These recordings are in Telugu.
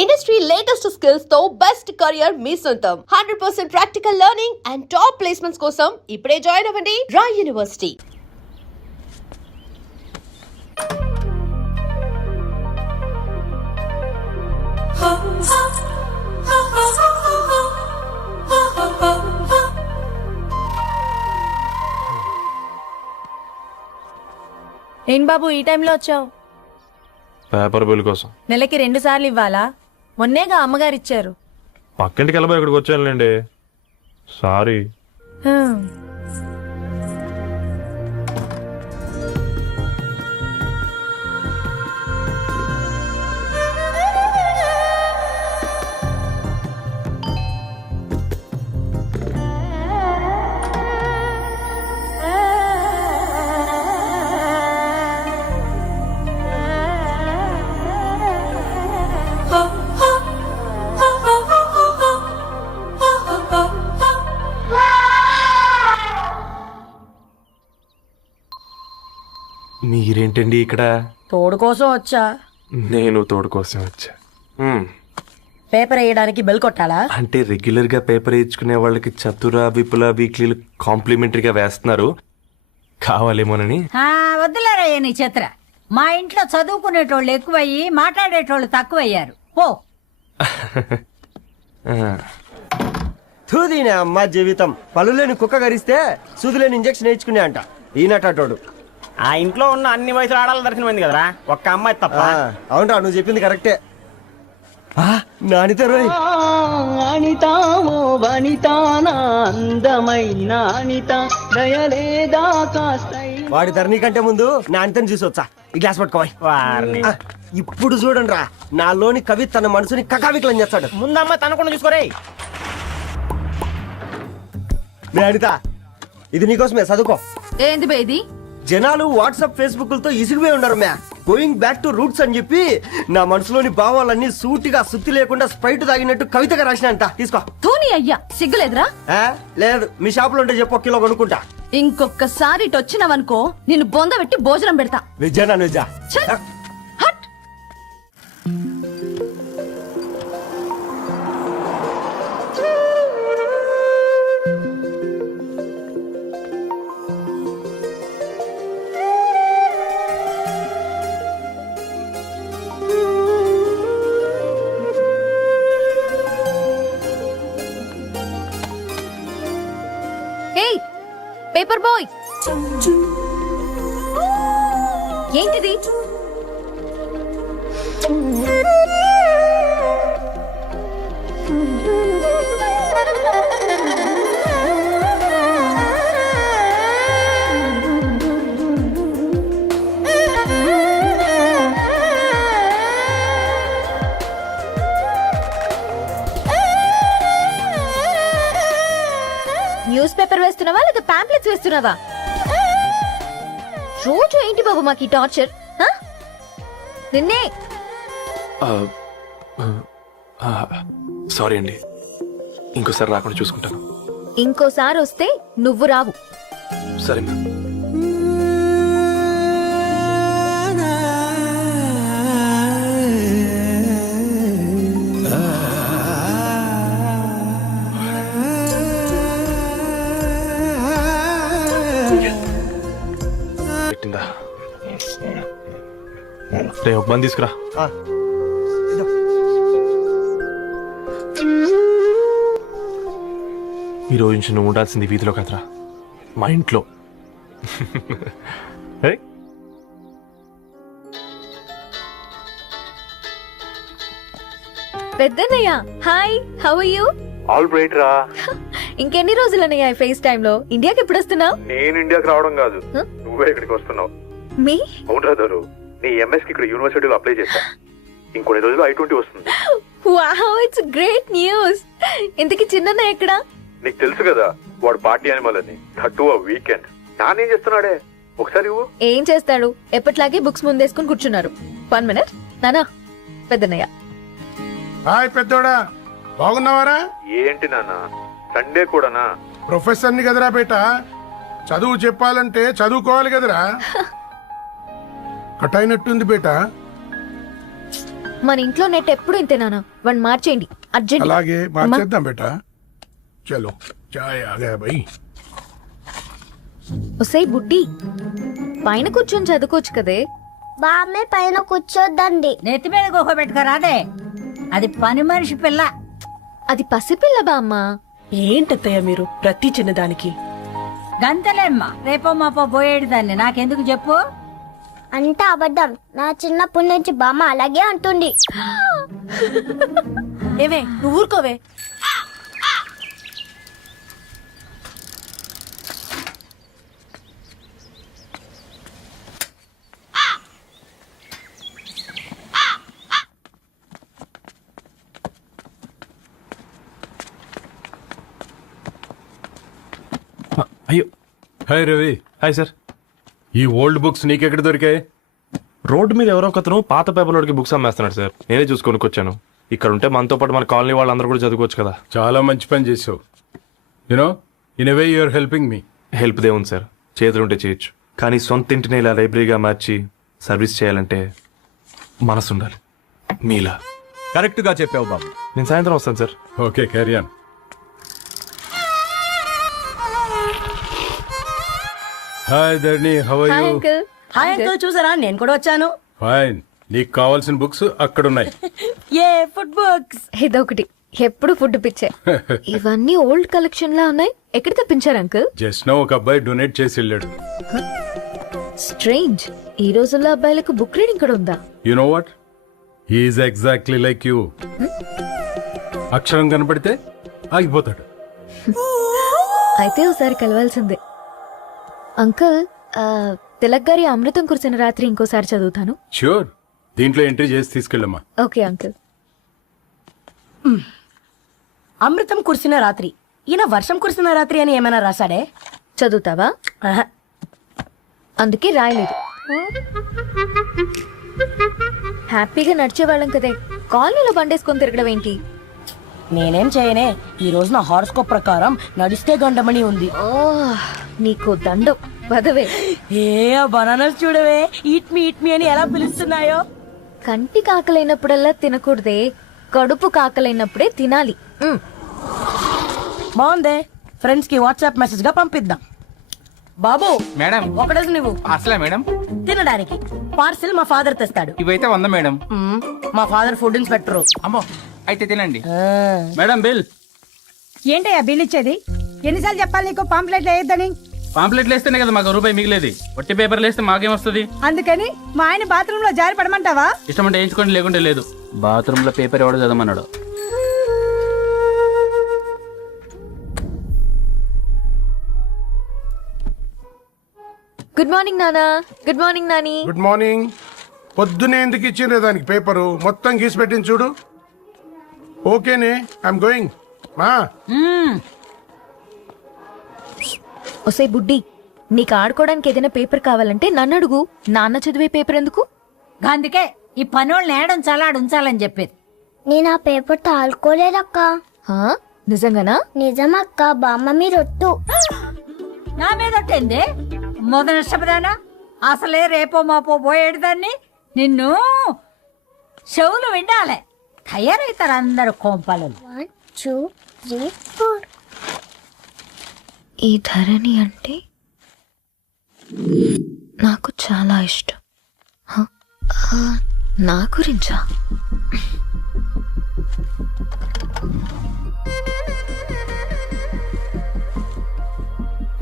ఇండస్ట్రీ లేటెస్ట్ స్కిల్స్ తో బెస్ట్ కెరియర్ మీ సొంతం 100% practical learning and top placements కోసం ఇప్పుడే జాయిన్ అవ్వండి రాయ్ యూనివర్సిటీ. ఏం బాబు ఈ టైంలో వచ్చావు? పేపర్ బిల్ కోసం. నెలకి 2 సార్లు ఇవ్వాలా? మొన్నేగా అమ్మగారు ఇచ్చారు. పక్కింటికి వెళ్ళబోయి ఇక్కడికి వచ్చానులేండి, సారీ. మీరేంటండి ఇక్కడ? తోడు కోసం వచ్చా. నేను తోడు కోసం వచ్చా. పేపర్ వేయడానికి బెల్ కొట్టాలా? అంటే రెగ్యులర్ గా పేపర్ వేయించుకునే వాళ్ళకి చతుర విపుల వీక్లీలు కాంప్లిమెంటరీగా వేస్తున్నారు, కావాలేమోనని. వద్దులేరయ్య నీ చిత్ర. మా ఇంట్లో చదువుకునేటోళ్ళు ఎక్కువయ్యి మాట్లాడేటోళ్ళు తక్కువయ్యారు. పో. తూదీనే అమ్మ జీవితం. పలులేని కుక్క గరిస్తే సూదులేని ఇంజక్షన్ వేయించుకునే అంట ఈనటోడు. ఆ ఇంట్లో ఉన్న అన్ని వయసులు ఆడాలి దర్శనమైంది కదరా, ఒక్క అమ్మాయి తప్ప. అవునరా, నువ్వు చెప్పింది కరెక్టే. నానిత రోయ్, వాడి ధరణి కంటే ముందు నానితని చూసొచ్చా. ఈ గ్లాస్ పట్టుకోవాలి. ఇప్పుడు చూడండి రా, నాలోని కవి తన మనసుని కకావికలం చేస్తాడు. ముందమ్మాయి తనకుండా చూసుకోరే. నానిత, ఇది నీకోసమే, చదువుకో. ఏంది బేది? జనాలు వాట్సాప్ ఫేస్బుక్లతో ఇసిగిపోయి ఉన్నారు మ్యా. గోయింగ్ బ్యాక్ టు రూట్స్ అని చెప్పి నా మనసులోని భావాలన్నీ సూటిగా సుత్తి లేకుండా స్ప్రైట్ తాగినట్టు కవితగా రాసిన అంట. తీసుకో. తూని అయ్యా, సిగ్గులేదురా? లేదు, మీ షాప్ లో ఉంటే చెప్పు, కిలో కొనుక్కుంటా. ఇంకొకసారి ఇటు వచ్చినవనుకో నిన్ను బొంద పెట్టి భోజనం పెడతా. నిజానా నిజా? ఏయ్ పేపర్ బాయ్, ఏంటిది? న్యూస్ పేపర్ వేస్తున్నావా లేదా పాంప్లెట్స్ వేస్తున్నావా? రోజు ఏంటి బాబు మాకు ఈ టార్చర్? నిన్నే. సారీ అండి, ఇంకోసారి రాకుండా చూసుకుంటాను. ఇంకోసారి వస్తే నువ్వు రావు. సరే మ్యామ్. పెట్టిందా? రే, ఒక బంద్ తీసుకురా. ఈ రోజు నుంచి నువ్వు ఉండాల్సింది వీధిలో కదరా, మా ఇంట్లో. పెద్దన్నయ్య, hi, how are you? All right రా. ఇంకెన్ని రోజులన్నయ్య ఫేస్ టైమ్ లో? ఇండియాకి ఎప్పుడు వస్తున్నావు? నేను ఇండియాకి రావడం కాదు, నువ్వే ఇక్కడికి వస్తున్నావు. మీ అవునరా దరు, నీ ఎంఎస్ కి ఇక్కడ యూనివర్సిటీలో అప్లై చేశా. ఇంకొన్ని రోజులు I-20 వస్తుంది. Wow, it's great news. ఇంతకీ చిన్నన్నయ్య ఎక్కడా? నీకు తెలుసు కదా, వాడు పార్టీ అనిమల్ అని. థర్టూ వీకెండ్. నానేం చేస్తున్నాడే, ఒకసారి ఇవ్వు. ఏం చేస్తాడు, ఎప్పట్లాగే బుక్స్ ముందేసుకుని కూర్చున్నారు. 1 minute. నానా, పెద్దన్నయ్య. హాయ్ పెద్దోడా, బాగున్నావారా? ఏంటి నాన్న, సండే కూడానా? ప్రొఫెసర్ని కదరా బేట, చదువు చెప్పాలంటే చదువుకోవాలి కదరా. కట్ అయినట్టుంది బేట. మన ఇంట్లో నెట్ ఎప్పుడు ఇంతే నాన్న వన్ మార్చేయండి అర్జెంట్. అలాగే మార్చేద్దాం బేటా. చలో చాయ్ ఆగా భయ్. ఒసై బుడ్డి పైన కూర్చొని చదువుకోవచ్చు కదే. బామ్మే పైన కూర్చోద్దండి. నెత్తి మీద గుహ పెట్టుకోరాదే, అది పని మనిషి పిల్ల. అది పసిపిల్ల బామ్మ. ఏంటత్తయ్య మీరు ప్రతి చిన్నదానికి? గంతలేమ్మా, రేపో మాపో పోయేడు దాన్ని నాకెందుకు చెప్పు. అంత అబద్ధం. నా చిన్నప్పటి నుంచి బామ్మ అలాగే అంటుంది. ఏవే నువ్వు ఊరుకోవే. అయ్యో హాయ్ రవి. Hi sir. ఈ ఓల్డ్ బుక్స్ నీకెక్కడ దొరికాయి? రోడ్డు మీద ఎవరో ఒకతను పాత పేపర్లోకి బుక్స్ అమ్మేస్తున్నాడు సార్. నేనే చూసుకొని వచ్చాను. ఇక్కడ ఉంటే మనతో పాటు మన కాలనీ వాళ్ళందరూ కూడా చదువుకోవచ్చు కదా. చాలా మంచి పని చేసావు. You know in a way you are helping me. Help దేవుంది సార్, చేతులుంటే చేయొచ్చు. కానీ సొంత ఇంటిని ఇలా లైబ్రరీగా మార్చి సర్వీస్ చేయాలంటే మనసు ఉండాలి మీలా. కరెక్ట్ గా చెప్పావు బాబు. నేను సాయంత్రం వస్తాను sir. Okay carry on. Hi Dharani, how are hi you? Uncle. Hi uncle, చూసారా నేను కూడా వచ్చాను. ఫైన్. నీకు కావాల్సిన బుక్స్ అక్కడ ఉన్నాయి. ఏ ఫుడ్ బుక్స్? ఇదొకటి ఎప్పుడు ఫుడ్ పిచ్చే. ఇవన్నీ ఓల్డ్ కలెక్షన్ లా ఉన్నాయి. ఎక్కడ తెప్పించారు అంకుల్? జస్ట్ నో ఒక అబ్బాయి డొనేట్ చేసి వెళ్ళాడు. స్ట్రేంజ్. ఈ రోజుల్లో అబ్బాయిలకు బుక్ రీడింగ్ కూడా ఉందా? You know what, he's exactly like you. అక్షరం కనపడితే ఆగిపోతాడు. అయితే ఒకసారి కలవాల్సిందే. అంకుల్ తిలక్ గారి అమృతం కురిసిన రాత్రి ఇంకోసారి చదువుతాను. ష్యూర్. దీంట్లో ఎంట్రీ చేసి తీసుకెళ్ళమ్మా. Okay uncle. అమృతం కురిసిన రాత్రి. ఈయన వర్షం కురిసిన రాత్రి అని ఏమైనా రాశాడే? చదువుతావా? ఆహా. అందుకే రాయలేదు. హ్యాపీగా నడిచేవాళ్ళం కదే, కాలనీలో బండేసుకొని తిరగడం ఏంటి? నేనేం చేయనే. ఈ రోజు నా హారోస్కోప్ ప్రకారం నడిస్తే గండమణి ఉంది. ఓ నీకు దండం పదవే. ఏ బనానాస్ చూడవే, ఈట్ మీ అని ఎలా పిలుస్తున్నాయో. కంటి కాకలైనప్పుడల్లా తినకూడదే, కడుపు కాకలైనప్పుడే తినాలి. బాగుందే, ఫ్రెండ్స్ కి వాట్సాప్ మెసేజ్ గా పంపిద్దాం. బాబు మేడం ఒకటేసి నువ్వు అసలే మేడం తినడానికి పార్సిల్ మా ఫాదర్ తెస్తాడు. ఇవైతే 100 మేడం. మా ఫాదర్ ఫుడ్ ఇన్స్పెక్టర్. అమ్మో అయితే తినండి మేడం. బిల్ ఏంటయ్యా బిల్ ఇచ్చేది? ఎన్నిసార్లు చెప్పాలి నీకు పాంప్లెట్లు వేయొద్దని? పాంప్లెట్లు వేస్తేనే కదా మాకు రూపాయి మిగిలేది. వట్టి పేపర్లు వేస్తే మాకేం వస్తుంది? అందుకని మా ఆయన బాత్రూమ్ లో జారి పడమంటావా? ఇష్టం అంటే వేయించుకోండి, లేకుంటే లేదు. బాత్రూమ్ లో పేపర్ ఎవడో చదవమన్నాడు. గుడ్ మార్నింగ్ నానా. Good morning Nani. Good morning. పొద్దునే ఎందుకు ఇచ్చిండ్రే దానికి పేపరు? మొత్తం గీసి పెట్టింది చూడు. ఓకేనే, ఐఎమ్ గోయింగ్. మా ఒసే బుడ్డి, నీకు ఆడుకోవడానికి ఏదైనా పేపర్ కావాలంటే నన్ను అడుగు. నాన్న చదివే పేపర్ ఎందుకు? అందుకే ఈ పనోళ్ళని ఉంచాలని చెప్పేది. నేను ఆ పేపర్ తాలుకోలేదక్క. హా? నిజంగానా? నిజమక్క, బామ్మ మీరొట్టు. నా మీద ఒట్టేంది? మొదటి నష్టపదానా? అసలే రేపో మాపో పోయేడు దాన్ని. నిన్ను చెవులు వినాలే, తయారవుతారు అందరు కోంపాలు. 1 2 3 4. ఈ ధరణి అంటే నాకు చాలా ఇష్టం. హ? నా గురించా?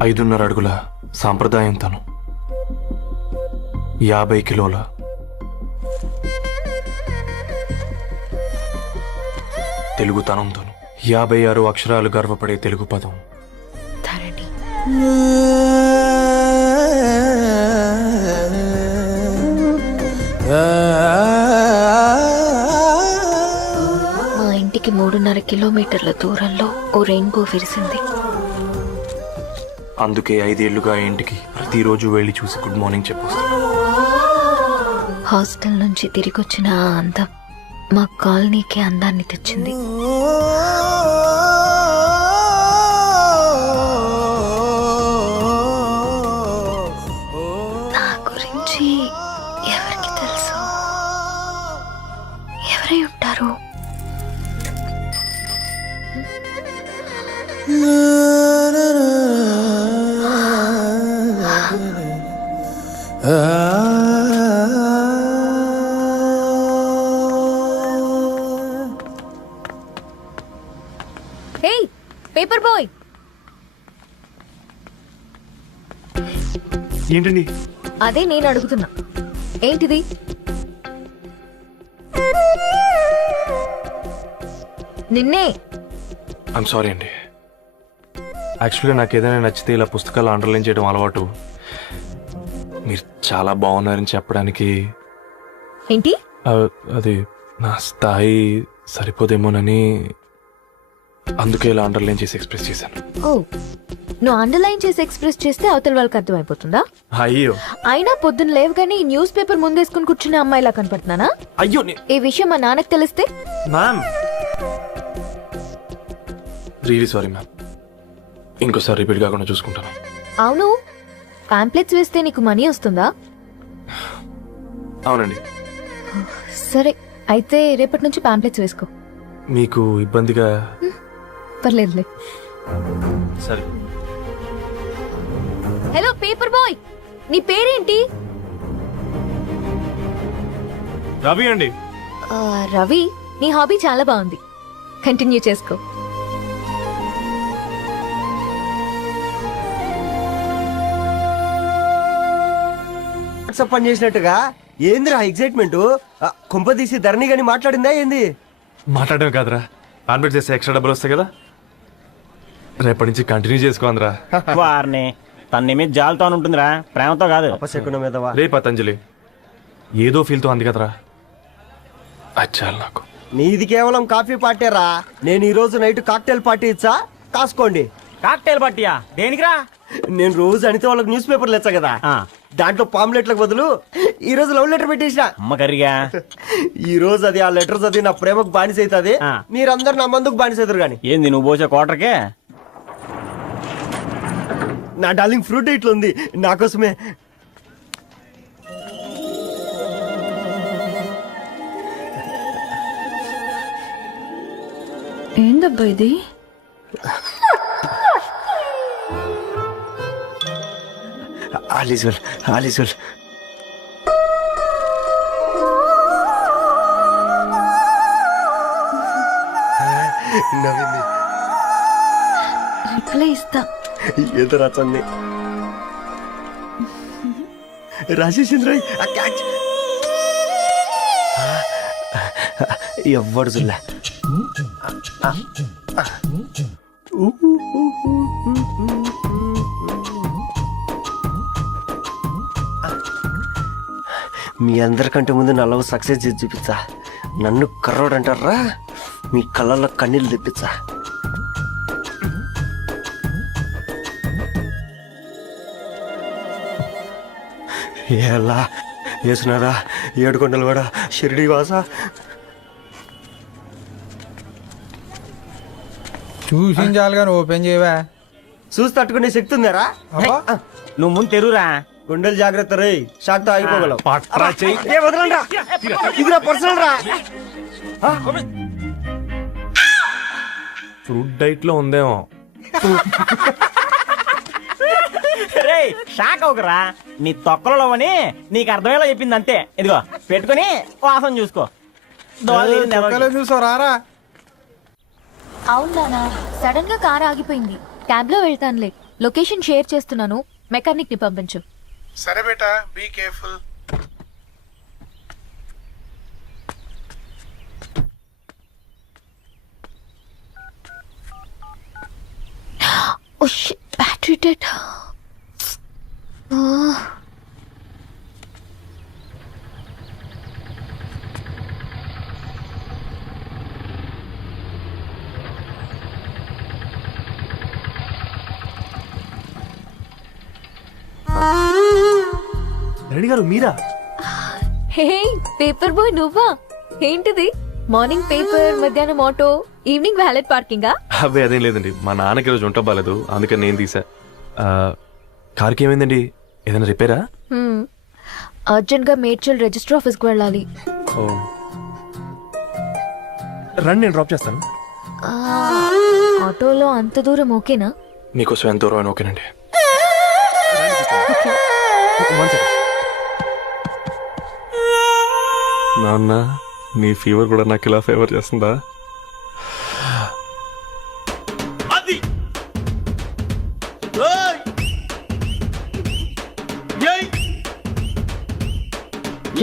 ఐదున్నర అడుగుల సాంప్రదాయం తను, 50 కిలోల తెలుగుతనం తను, 56 అక్షరాలు గర్వపడే తెలుగు పదం ధరణి. మా ఇంటికి 3.5 కిలోమీటర్ల దూరంలో ఓ రెయిన్బో విరిసింది. అందుకే 5 ఏళ్లుగా ఇంటికి ప్రతిరోజు వెళ్ళి చూసి గుడ్ మార్నింగ్ చెప్పొస్తాను. హాస్టల్ నుంచి తిరిగొచ్చిన ఆ అందం మా కాలనీకి అందాన్ని తెచ్చింది. నా గురించి ఎవరికి తెలుసు? హే పేపర్ బాయ్, ఏంటండి? అదే నేను అడుగుతున్నా, ఏంటిది? నిన్నే. ఐమ్ సారీ అండి. యాక్చువల్గా నాకు ఏదైనా నచ్చితే ఇలా పుస్తకాలు అండర్లైన్ చేయడం అలవాటు. మీరు చాలా బాగున్నారని చెప్పడానికి ఏంటి? అది నా స్థాయి సరిపోదేమోనని అందుకే ఇలా అండర్లైన్ చేసి ఎక్స్ప్రెస్ చేశాను. ఓ, నువ్వు అండర్లైన్ చేసి ఎక్స్ప్రెస్ చేస్తే అవతల వాళ్ళకి అర్థమైపోతుందా? అయ్యో అయినా పొద్దున్న లేవగానే ఈ న్యూస్ పేపర్ ముందేసుకుని కూర్చునే అమ్మాయిలా కనపడుతున్నానా? అయ్యో ఈ విషయం మా నాన్నకి తెలిస్తే? Ma'am, really sorry ma'am. ఇంకోసారి రిపీట్ కాకుండా చూసుకుంటాను. అవును, పాంప్లెట్స్ వేస్తే నీకు మనీ వస్తుందా? అవునండి. సరే, అయితే రేపటి నుంచి పాంప్లెట్స్ వేసుకో. మీకు ఇబ్బందిగా? పర్లేదులే. సరే. హలో పేపర్ బాయ్, నీ పేరేంటి? రవి అండి. రవి, నీ హాబీ చాలా బాగుంది, కంటిన్యూ చేసుకో. వాట్సాప్ పని చేసినట్టుగా ఏందిరా ఎగ్జైట్మెంట్? కుంప తీసి ధరణి గాని మాట్లాడిందా ఏంది? మాట్లాడడం కాదురా, కాన్వర్ట్ చేస్తే ఎక్స్ట్రా డబ్బులు వస్తాయి కదా, రేపటి నుంచి కంటిన్యూ చేసుకోందిరా. వారిని తన మీద జాలతో ఉంటుందిరా, ప్రేమతో కాదు. అపశకునం మీదవా? రే పతంజలి, ఏదో ఫీల్తో అంది కదరా, అచ్చాలి నాకు. నీది కేవలం కాఫీ పార్టీరా. నేను ఈ రోజు నైట్ కాక్టైల్ పార్టీ ఇచ్చా, కాసుకోండి. కాక్టైల్ పార్టీయా? దేనికిరా? నేను రోజు అనితే వాళ్ళకి న్యూస్ పేపర్లు ఇచ్చా కదా, దాంట్లో పాంప్లెట్లకు బదులు ఈ రోజు లవ్ లెటర్ పెట్టేసిన. అమ్మ కర్రీగా ఈ రోజు అది ఆ లెటర్ చదివి నా ప్రేమకు బానిస అవుతుంది, మీరందరు నా మందుకు బానిస అవుతారు. కానీ ఏంది నువ్వు పోసే కోటర్కే? నా డార్లింగ్ ఫ్రూట్ ఇట్లా ఉంది నా కోసమే. ఏందబ్బా ఇది? ఆలిజుల్ ఆలిజుల్ నవ్వింది. రిప్లై ఇస్తా. ఏదో రచంది రాజేసింద్ర. ఎవ్వడు జుల్లా. మీ అందరికంటే ముందు నా లవ్ సక్సెస్ చేసి చూపించా. నన్ను కర్రోడు అంటారా, మీ కళ్ళల్లో కన్నీళ్ళు తెప్పించా. ఎలా వేసినారా ఏడుకొండలు కూడా షిరిడి వాస. చూసించాలి కానీ ఓపెన్ చేయవా? చూసి తట్టుకునే శక్తి ఉందారా? నువ్వు ముందు తెరురా. గుండెలు జాగ్రత్త రే, షాక్ తో ఆగిపోగలవు. పట్రా చెయ్యి. వదలండి రా, ఇది నా పర్సనల్ రా. ఫ్రూట్ డైట్ లో ఉందేమో. రే షాక్ అవుకరా, నీ తొక్కలలో అని నీకు అర్థమయ్యేలా చెప్పింది అంతే. ఇదిగో పెట్టుకుని వాసన చూసుకో. చూసారా? అవునా, సడన్ గా కార్ ఆగిపోయింది. క్యాబ్ లో వెళ్తానులే, లొకేషన్ షేర్ చేస్తున్నాను, మెకానిక్ ని పంపించు. సరే బేటా, be careful. Oh shit, battery dead. Reddy garu మీరా? హే పేపర్ బాయ్, నువ్వా? ఏంటిది? మార్నింగ్ పేపర్, మధ్యాహ్నం ఆటో, ఈవినింగ్ వ్యాలెట్ పార్కింగా? అవే అదేం లేదండి, మా నాన్నకి రోజు ఉంట బాగాలేదు, అందుకని నేను తీసా. కార్కి ఏమైందండి? ఏదైనా రిపేరా? అర్జెంట్ గా మేడ్చల్ రిజిస్టర్ ఆఫీస్ కు వెళ్ళాలి. రండి, నేను డ్రాప్ చేస్తాను. ఆటోలో అంత దూరం ఓకేనా? మీకోసం ఎంత దూరం అయినా ఓకేనండి. One second. నాన్న, నీ ఫీవర్ కూడా నాకు ఇలా ఫేవర్ చేస్తుందా?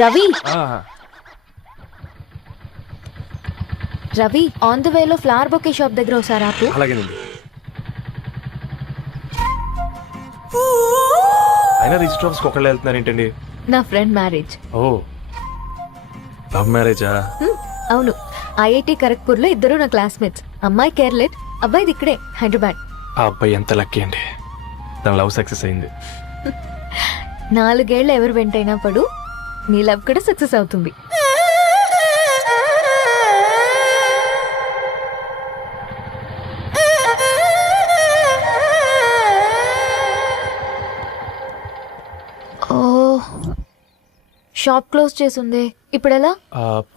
రవి రవి, ఆన్ ద వేలో ఫ్లవర్ బొకే షాప్ దగ్గర ఒకసారి ఆపు. అలాగేనండి. అయినా రిజిస్టర్ ఆఫీస్కి ఒకళ్ళు వెళ్తున్నారు ఏంటండి? నా ఫ్రెండ్ మ్యారేజ్. ఓ, లవ్ మ్యారేజా? అవును, ఐఐటి ఖరగ్పూర్ లో ఇద్దరు నా క్లాస్మేట్స్. అమ్మాయి కేర్లెట్, అబ్బాయిది ఇక్కడే హైదరాబాద్. ఆ అబ్బాయి ఎంత లక్కీ అండి, తన లవ్ సక్సెస్ అయింది. 4 ఏళ్ళు ఎవరు వెంటైనా పడు, నీ లవ్ కూడా సక్సెస్ అవుతుంది. ఓ, షాప్ క్లోజ్ చేసింది, ఇప్పుడు ఎలా?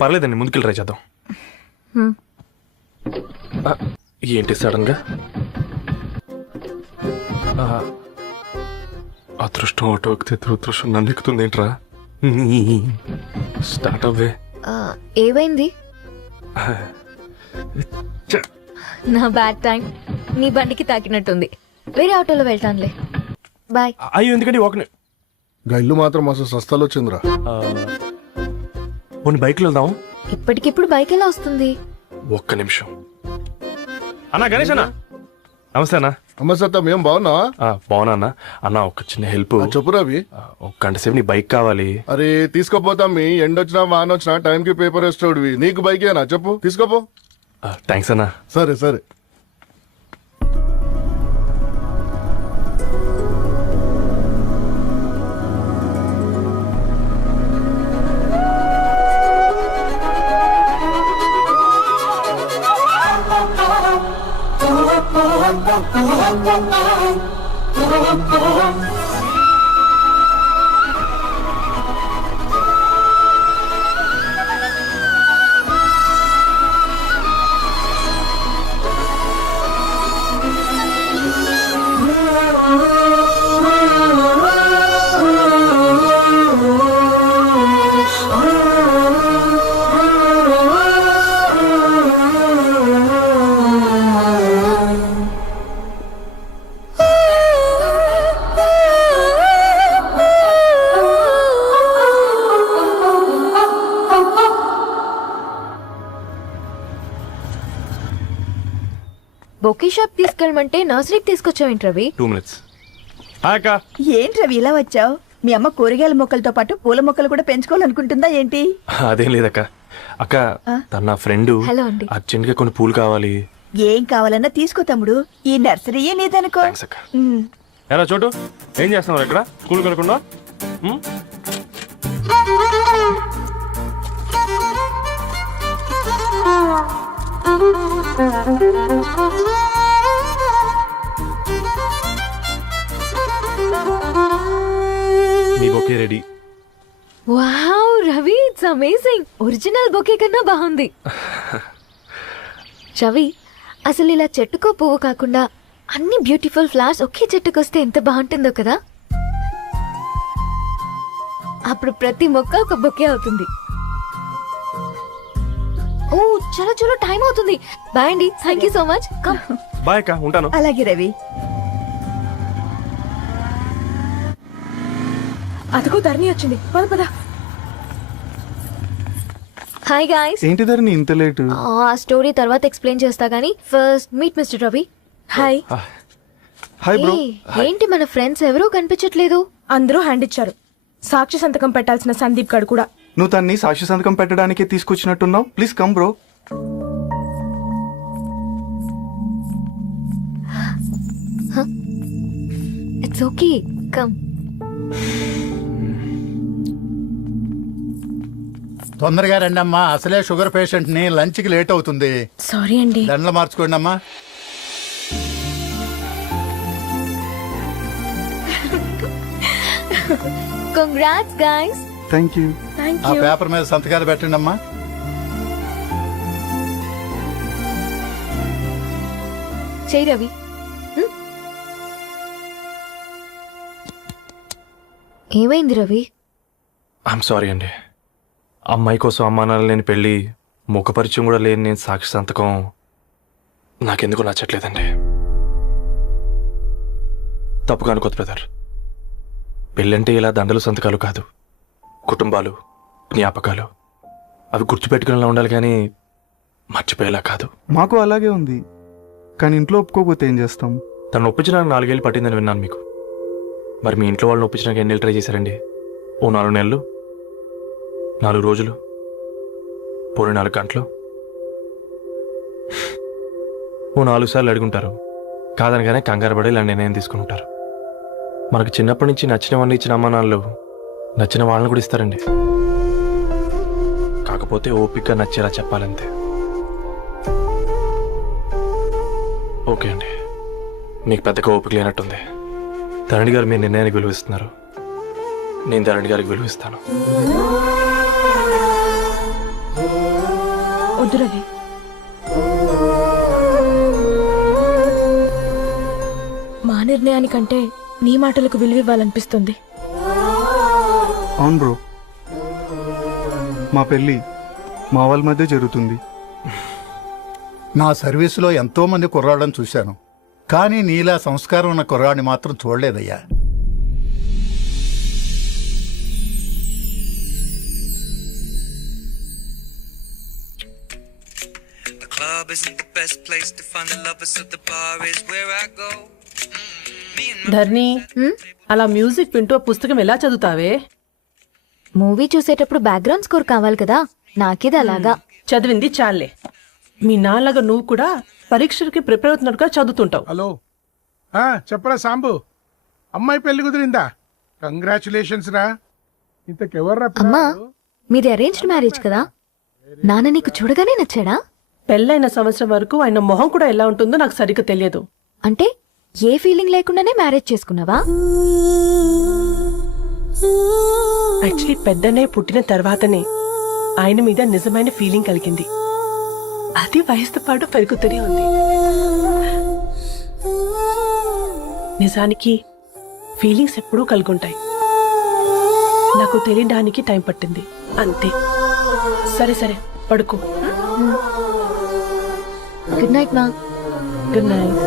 పర్లేదండి, ముందుకెళ్ళి ట్రై చేద్దాం. ఏంటి సడన్ గా? అదృష్టం ఆటో ఎక్కితే దురదృష్టం నన్ను ఎక్కుతుంది ఏంట్రా? స్టార్ట్ అవ్వే. ఏమైంది? నా బ్యాడ్ టైం నీ బండికి తాకినట్టుంది. వేరే ఆటోలో వెళ్తానులే, బాయ్. అయ్యో, ఎందుకండి ఒక ఇల్లు మాత్రం అసలు సస్తాలో వచ్చిందిరా. కొన్ని బైక్లో వెళ్దాం. ఇప్పటికిప్పుడు బైక్ ఎలా వస్తుంది? ఒక్క నిమిషం. అన్నా, గణేష్ అన్న, నమస్తే అన్న. అమ్మసత్తం, ఏం బాగున్నావా? బాగున్నా అన్న. అన్న, ఒక చిన్న హెల్ప్. చెప్పు రవి. ఒక గంట సేపు నీ బైక్ కావాలి. అరే తీసుకోపోతాం, మీ ఎండొచ్చినా వానొచ్చినా టైంకి పేపర్ వేస్తాడువి. నీకు బైకేనా? చెప్పు, తీసుకోపో. థ్యాంక్స్ అన్న. సరే సరే. బొకే షాప్ తీసుకెళ్ళమంటే నర్సరీకి తీసుకొచ్చావేంటి రవి? 2 minutes. అక్క, ఏంటి రవి ఇలా వచ్చావు? మీ అమ్మ కూరగాయల మొక్కలతో పాటు పూల మొక్కలు కూడా పెంచుకోవాలనుకుంటుందా ఏంటి? అదేం లేదక్క. అక్క, తన నా ఫ్రెండ్ హలో అండి. అర్జెంట్ గా కొన్ని పూలు కావాలి. ఏం కావాలన్నా తీసుకో తమ్ముడు, ఈ నర్సరీయే నీదనుకో. థ్యాంక్స్ అక్క. ఎలా చోటు, ఏం చేస్తున్నావు ఇక్కడ? స్కూల్ కలకుండా? మీ bouquet ready. Wow Ravi, it's amazing. Original bouquet కన్నా బాగుంది. రవి, అసలు ఇలా చెట్టుకో పువ్వు కాకుండా అన్ని బ్యూటిఫుల్ ఫ్లవర్స్ ఒకే చెట్టుకు వస్తే ఎంత బాగుంటుందో కదా. అప్పుడు ప్రతి మొక్క ఒక బొకే అవుతుంది. ఓ చలో చలో, టైం అవుతుంది. బాయ్ అండి, thank you so much. Bye అక్క, ఉంటాను. అలాగే రవి. అదిగో ధరణి వచ్చింది, పద పద. Hi guys. ఏంటి ధరణి ఇంత లేట్? ఆ స్టోరీ తర్వాత ఎక్స్ప్లెయిన్ చేస్తా గానీ first meet mister Ravi. Hi. Hi bro. ఏంటి మన ఫ్రెండ్స్ ఎవరూ కనిపించట్లేదు? అందరూ హ్యాండ్ ఇచ్చారు. సాక్షి సంతకం పెట్టాల్సిన సందీప్ గడు కూడా. నువ్వు తన్ని సాక్షి సంతకం పెట్టడానికే తీసుకొచ్చినట్టున్నావు. Please come bro. It's okay, come. తొందరగా రండి అమ్మా, అసలే షుగర్ పేషెంట్ ని, లంచ్ కి లేట్ అవుతుంది. సారీ అండి. దండలు మార్చుకోండి అమ్మా. Congrats guys. Thank you. ఆ పేపర్ మీద సంతకాలు పెట్టండి అమ్మా. చెయ్యి రవి. ఏమైంది రవి? ఐఎమ్ సారీ అండి. అమ్మాయి కోసం అమ్మానాలు లేని పెళ్ళి, ముఖపరిచయం కూడా లేని నేను సాక్షి సంతకం నాకెందుకు నచ్చట్లేదండి. తప్పుగా అనుకోదు బ్రదర్. పెళ్ళంటే ఇలా దండలు సంతకాలు కాదు, కుటుంబాలు, జ్ఞాపకాలు. అవి గుర్తుపెట్టుకునేలా ఉండాలి కానీ మర్చిపోయేలా కాదు. మాకు అలాగే ఉంది, కానీ ఇంట్లో ఒప్పుకోకపోతే ఏం చేస్తాం? తను ఒప్పించడానికి 4 ఏళ్ళు పట్టిందని విన్నాను మీకు. మరి మీ ఇంట్లో వాళ్ళని ఒప్పించడానికి ఎన్ని ట్రై చేశారండి? ఓ 4 నెలలు, 4 రోజులు, పోనీ 4 గంటలు, ఓ 4 సార్లు అడుగుంటారు. కాదనగానే కంగారు పడి ఇలా నిర్ణయం తీసుకుని ఉంటారు. మనకు చిన్నప్పటి నుంచి నచ్చినవన్నీ ఇచ్చిన అమ్మానాళ్ళు నచ్చిన వాళ్ళని కూడా ఇస్తారండి. కాకపోతే ఓపిక నచ్చేలా చెప్పాలంతే. ఓకే అండి, మీకు పెద్దగా ఓపిక లేనట్టుంది. ధరణి గారు మీ నిర్ణయానికి విలువిస్తున్నారు, నేను ధరణి గారికి విలువిస్తాను. వద్దు రవి. మా నిర్ణయానికంటే నీ మాటలకు విలువివ్వాలనిపిస్తుంది. అవును బ్రో, మా పెళ్ళి మా వాళ్ళ మధ్య జరుగుతుంది. నా సర్వీసులో ఎంతో మంది కుర్రాళ్ళని చూశాను, కానీ నీలా సంస్కారం ఉన్న కుర్రాడిని మాత్రం చూడలేదయ్యా. ధర్ని, అలా మ్యూజిక్ వింటూ పుస్తకం ఎలా చదువుతావే? మూవీ చూసేటప్పుడు బ్యాక్గ్రౌండ్ స్కోర్ కావాలి కదా, నాకేది అలాగా. చదివింది చాలే. మీ నాన్నగా నువ్వు కూడా పరీక్షలకి ప్రిపేర్ అవుతున్నట్టుగా చదువుతుంటావు. హలో, చెప్పరా సాంబు, అమ్మాయి పెళ్లి కుదిరిందా? కంగ్రాచులేషన్స్ రా. ఇంతకెవర్రా? అమ్మా, మీది అరేంజ్డ్ మ్యారేజ్ కదా, నాన్న నీకు చూడగానే నచ్చాడా? పెళ్ళైన సంవత్సరం వరకు ఆయన మొహం కూడా ఎలా ఉంటుందో నాకు సరిగ్గా తెలియదు. అంటే ఏ ఫీలింగ్ లేకుండానే మ్యారేజ్ చేసుకున్నావా? యాక్చువల్లీ పెద్దనే పుట్టిన తర్వాతనే ఆయన మీద నిజమైన ఫీలింగ్ కలిగింది. అది వయసుతో పాటు పెరుగుతూనే ఉంది. నిజానికి ఫీలింగ్స్ ఎప్పుడూ కలుగుంటాయి, నాకు తెలియడానికి టైం పట్టింది అంతే. సరే సరే, పడుకో. గుడ్ నైట్ మా. Good night.